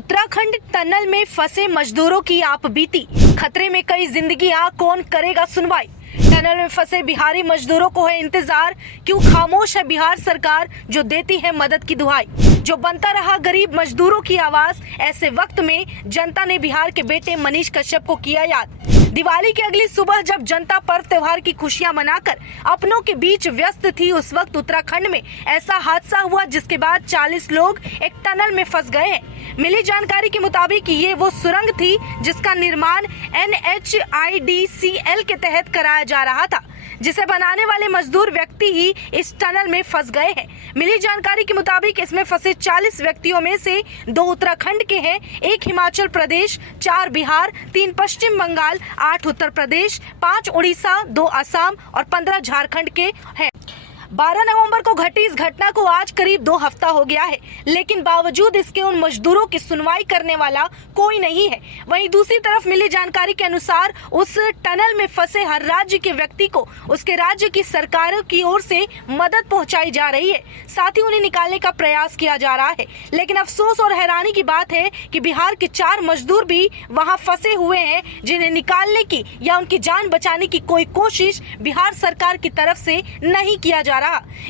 Uttarakhand tunnel में फंसे मजदूरों की आप बीती, खतरे में कई जिंदगियां, कौन करेगा सुनवाई। टनल में फंसे बिहारी मजदूरों को है इंतजार, क्यों खामोश है बिहार सरकार जो देती है मदद की दुहाई। जो बनता रहा गरीब मजदूरों की आवाज, ऐसे वक्त में जनता ने बिहार के बेटे मनीष कश्यप को किया याद। दिवाली की अगली सुबह जब जनता पर्व त्योहार की खुशियां मनाकर अपनों के बीच व्यस्त थी, उस वक्त उत्तराखंड में ऐसा हादसा हुआ जिसके बाद 40 लोग एक टनल में फंस गए हैं। मिली जानकारी के मुताबिक ये वो सुरंग थी जिसका निर्माण NHIDCL के तहत कराया जा रहा था, जिसे बनाने वाले मजदूर व्यक्ति ही इस टनल में फंस गए हैं। मिली जानकारी के मुताबिक इसमें फंसे 40 व्यक्तियों में से 2 उत्तराखंड के हैं, 1 हिमाचल प्रदेश, 4 बिहार, 3 पश्चिम बंगाल, 8 उत्तर प्रदेश, 5 उड़ीसा, 2 असम और 15 झारखंड के हैं। 12 नवंबर को घटी इस घटना को आज करीब 2 हफ्ता हो गया है, लेकिन बावजूद इसके उन मजदूरों की सुनवाई करने वाला कोई नहीं है। वहीं दूसरी तरफ मिली जानकारी के अनुसार उस टनल में फंसे हर राज्य के व्यक्ति को उसके राज्य की सरकारों की ओर से मदद पहुंचाई जा रही है, साथ ही उन्हें निकालने का प्रयास किया जा रहा है। लेकिन अफसोस और हैरानी की बात है कि बिहार के 4 मजदूर भी वहां फंसे हुए हैं, जिन्हें निकालने की या उनकी जान बचाने की कोई कोशिश बिहार सरकार की तरफ से नहीं किया जा रहा।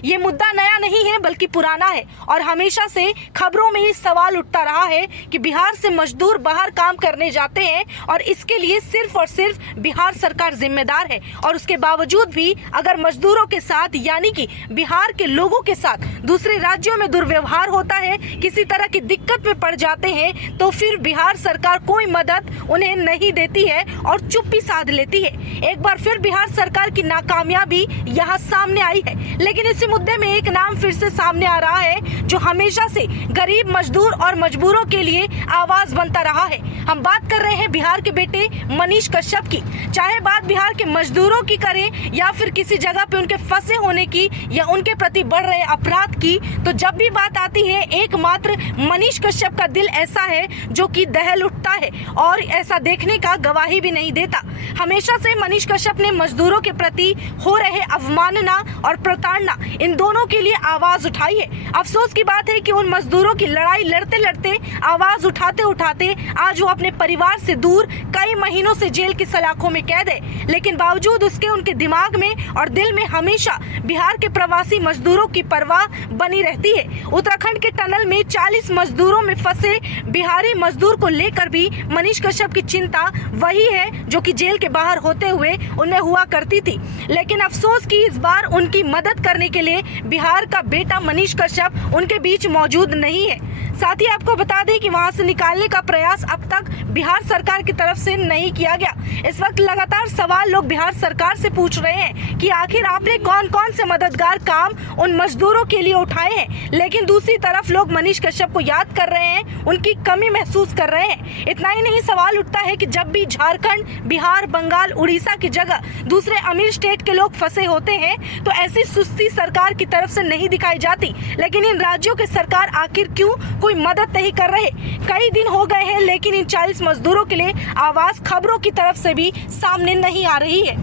ये मुद्दा नया नहीं है बल्कि पुराना है और हमेशा से खबरों में ये सवाल उठता रहा है कि बिहार से मजदूर बाहर काम करने जाते हैं और इसके लिए सिर्फ और सिर्फ बिहार सरकार जिम्मेदार है। और उसके बावजूद भी अगर मजदूरों के साथ यानी कि बिहार के लोगों के साथ दूसरे राज्यों में दुर्व्यवहार होता है, किसी तरह की दिक्कत में पड़ जाते हैं, तो फिर बिहार सरकार कोई मदद उन्हें नहीं देती है और चुप्पी साध लेती है। एक बार फिर बिहार सरकार की नाकामयाबी यहाँ सामने आई है, लेकिन इसी मुद्दे में एक नाम फिर से सामने आ रहा है जो हमेशा से गरीब मजदूर और मजबूरों के लिए आवाज बनता रहा है। हम बात कर रहे हैं बिहार के बेटे मनीष कश्यप की। चाहे बात बिहार के मजदूरों की करें या फिर किसी जगह पे उनके फंसे होने की या उनके प्रति बढ़ रहे अपराध की, तो जब भी बात आती है एकमात्र मनीष कश्यप का दिल ऐसा है जो कि दहल उठता है और ऐसा देखने का गवाही भी नहीं देता। हमेशा से मनीष कश्यप ने मजदूरों के प्रति हो रहे अवमानना और प्रताड़ना, इन दोनों के लिए आवाज उठाई है। अफसोस की बात है कि उन मजदूरों की लड़ाई लड़ते लड़ते, आवाज उठाते उठाते आज वो अपने परिवार से दूर कई महीनों से जेल की सलाखों में कैद है, लेकिन बावजूद उसके उनके दिमाग में और दिल में हमेशा बिहार के प्रवासी मजदूरों की परवाह बनी रहती है। उत्तराखंड के टनल में 40 मजदूरों में फंसे बिहारी मजदूर को लेकर भी मनीष कश्यप की चिंता वही है जो कि जेल के बाहर होते हुए उन्हें हुआ करती थी। लेकिन अफसोस कि इस बार उनकी मदद करने के लिए बिहार का बेटा मनीष कश्यप उनके बीच मौजूद नहीं है। साथ ही आपको बता दें कि वहां से निकालने का प्रयास अब तक बिहार सरकार की तरफ से नहीं किया गया। इस वक्त लगातार सवाल लोग बिहार सरकार से पूछ रहे हैं कि आखिर आपने कौन कौन से मददगार काम उन मजदूरों के लिए उठाए हैं, लेकिन दूसरी तरफ लोग मनीष कश्यप को याद कर रहे हैं, उनकी कमी महसूस कर रहे हैं। इतना ही नहीं, सवाल उठता है कि जब भी झारखंड, बिहार, बंगाल, उड़ीसा की जगह दूसरे अमीर स्टेट के लोग फंसे होते हैं तो ऐसी सुस्ती सरकार की तरफ से नहीं दिखाई जाती, लेकिन इन राज्यों के सरकार आखिर क्यों कोई मदद नहीं कर रहे। कई दिन हो गए हैं लेकिन इन 40 मजदूरों के लिए आवाज खबरों की तरफ से भी सामने नहीं आ रही है।